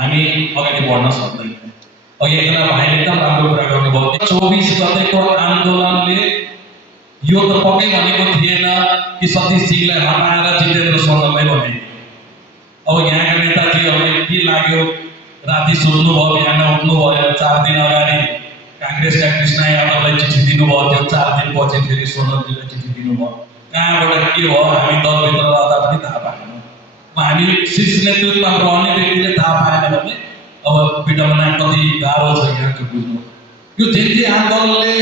हामी अगाडि बढ्न सक्दैनौँ। अघि एकजना भाइले एकदम राम्रो कुरा गर्नुभयो। 24 गतेको आन्दोलनले यो त पक्कै भनेको थिएन कि सतीश सिंहलाई हटाएर जितेन्द्र सोनललाई भने। अब यहाँका नेताजीहरूलाई के लाग्यो, राति सुत्नुभयो, बिहान उठ्नुभयो, 4 दिन अगाडि काङ्ग्रेसका कृष्ण यादवलाई चिठी दिनुभयो थियो, 4 दिनपछि फेरि सोनलजीलाई चिठी दिनुभयो। कहाँबाट के भयो हामी दलभित्र रहँदा पनि थाहा पाएनौँ। हामी शीर्ष नेतृत्वमा रहने व्यक्तिले थाहा पाएन भने अब विडम्बना कति गाह्रो छ यहाँको बुझ्नु। यो जेन्जी आन्दोलनले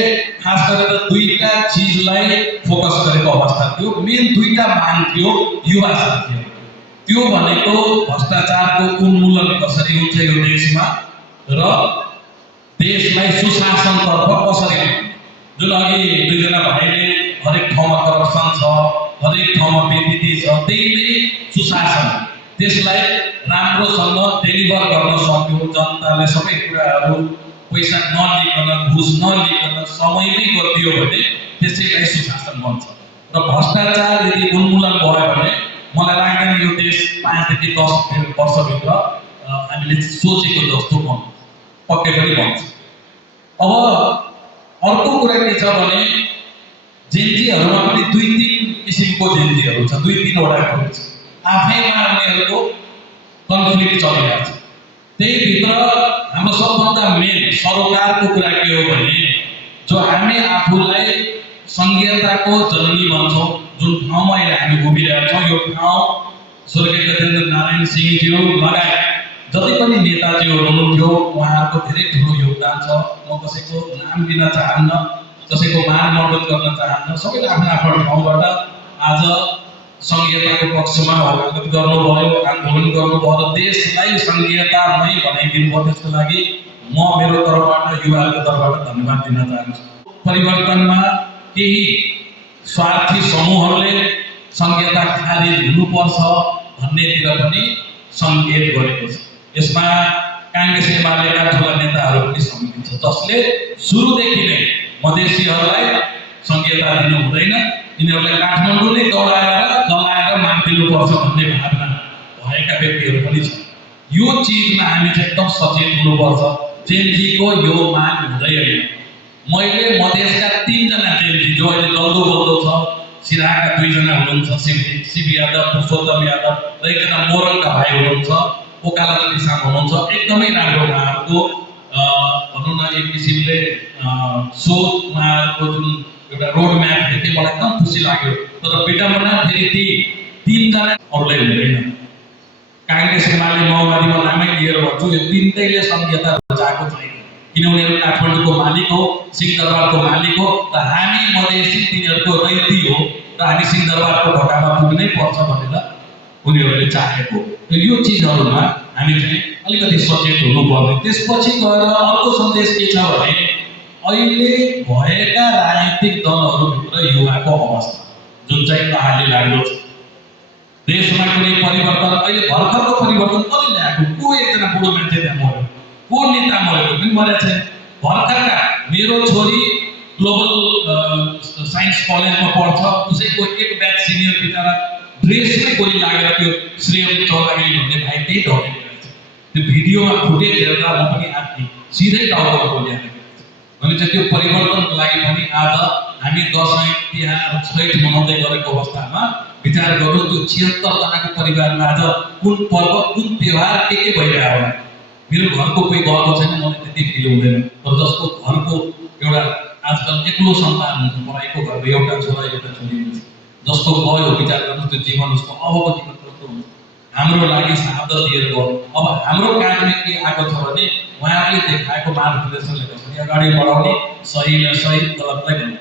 खास गरेर दुईटा चिजलाई फोकस गरेको अवस्था थियो। मेन दुईटा माग थियो युवा साथीहरू। त्यो भनेको भ्रष्टाचारको उन्मूलन कसरी हुन्छ यो देशमा र देशलाई सुशासनतर्फ कसरी ल्याउने। जुन अघि दुईजना भाइले हरेक ठाउँमा करप्सन छ, हरेक ठाउँमा बेइज्जती छ, त्यही नै सुशासन। त्यसलाई राम्रोसँग डेलिभर गर्न सक्यो, जनताले सबै कुराहरू पैसा नलिकन, घुस नलिकन समयमै गरिदियो भने त्यसैलाई सुशासन भन्छ। र भ्रष्टाचार यदि उन्मूलन भयो भने मलाई लाग्दैन यो देश 5 देखि 10 वर्षभित्र हामीले सोचेको जस्तो बन्छ, पक्कै पनि बन्छ। अब अर्को कुरा के छ भने जेन्जीहरूमा पनि 2-3 किसिमको जेन्जीहरू छ, 2-3 वटा ग्रुप छ। आफैमा उनीहरूको कन्फ्लिक्ट चलिरहेको छ। त्यही भित्र हाम्रो सबभन्दा मेन सरोकारको कुरा के हो भने जो हामी आफूलाई संघीयताको जननी भन्छौँ, जुन ठाउँमा अहिले हामी उभिरहेका छौँ, यो ठाउँ स्वर्गीय गजेन्द्र नारायण सिंहज्यू लगायत जति पनि नेताजीहरू हुनुहुन्थ्यो उहाँहरूको धेरै ठुलो योगदान छ। म कसैको नाम लिन चाहन्न, कसैको मान मर्दत गर्न चाहन्न। सबैले आफ्नो आफ्नो ठाउँबाट आज संघीयताको पक्षमा हरकत गर्नुभयो, आन्दोलन गर्नुभयो र देशलाई संघीयतामै बनाइदिनु भयो। त्यसको लागि म मेरो तर्फबाट, युवाहरूको तर्फबाट धन्यवाद दिन चाहन्छु। परिवर्तनमा केही स्वार्थी समूहहरूले संघीयता खारिज हुनुपर्छ भन्नेतिर पनि सङ्केत गरेको छ। यसमा काङ्ग्रेस एमालेका ठुला नेताहरू पनि सम्मिलित छ, जसले सुरुदेखि नै मधेसीहरूलाई संघीयता दिनु हुँदैन, यिनीहरूलाई काठमाडौँ नै दौडाएर जलाएर मारिदिनुपर्छ भन्ने भावना भएका व्यक्तिहरू पनि छ। यो चिजमा हामी चाहिँ एकदम सचेत हुनुपर्छ। जेन्जीको यो माग हुँदैन। मैले मधेसका 3 जना जेन्जी जो अहिले जल्दो बल्दो छ, सिराहाका 2 जना हुनुहुन्छ, शिव यादव, पुरुषोत्तम यादव र एकजना मोरङका भाइ हुनुहुन्छ, ओकालत किसान हुनुहुन्छ। एकदमै राम्रो उहाँहरूको भनौँ न एक किसिमले सोच, उहाँहरूको जुन एउटा रोड म्याप देखेँ मलाई एकदम खुसी लाग्यो। तर विडम्बना फेरि ती 3 जना अरूलाई हुँदैन। काङ्ग्रेस एमाले माओवादीमा नामै लिएर भन्छु, यो 3टैले संघीयता चाहेको छैन। किन उनीहरू काठमाडौँको मालिक हो, सिंहदरबारको मालिक हो र हामी मधेसी तिनीहरूको रैती हो र हामी सिंहदरबारको ढोकामा पुग्नै पर्छ भनेर उनीहरूले चाहेको। र यो चिजहरूमा हामी चाहिँ अलिकति सचेत हुनुपर्ने। त्यसपछि गएर अर्को सन्देश के छ भने अहिले भएका राजनीतिक दलहरूभित्र युवाको अवस्था जुन चाहिँ कहाली लाग्दो छ। देशमा कुनै परिवर्तन अहिले भर्खरको परिवर्तन कसले ल्याएको? को एकजना बुढो मान्छे त्यहाँ मर्यो, को नेता मरेको पनि मरेको छैन। भर्खरका मेरो छोरी ग्लोबल साइन्स कलेजमा पढ्छ, उसैको एक ब्याच सिनियर बिचरा ड्रेसमै गोली लागेर त्यो श्रेय चौलागी भन्ने भाइ त्यही ढलेको रहेछ। त्यो भिडियोमा फुटेज हेर्दा म पनि आत्मी सिधै टाउकोमा गोली हालेको भने चाहिँ त्यो परिवर्तनको लागि पनि आज हामी दसैँ तिहार छैठ मनाउँदै गरेको अवस्थामा विचार गर्नु त्यो 76 जनाको परिवारमा आज कुन पर्व कुन त्योहार के भइरहेको होला। मेरो घरको कोही गएको छैन, मलाई त्यति फिल हुँदैन। तर जसको घरको एउटा आजकल एक्लो सन्तान हुन्छ, पढाइको घरको एउटा छोरा एउटा छोरी हुन्छ, जसको गयो विचार गर्नु त्यो जीवन उसको अबको जीवन कस्तो हुन्छ। हाम्रो लागि शब्द दिएर गयो। अब हाम्रो काममा के आएको छ भने उहाँहरूले देखाएको मार्गदर्शनले कसरी अगाडि बढाउने, सहीलाई सही, गलतलाई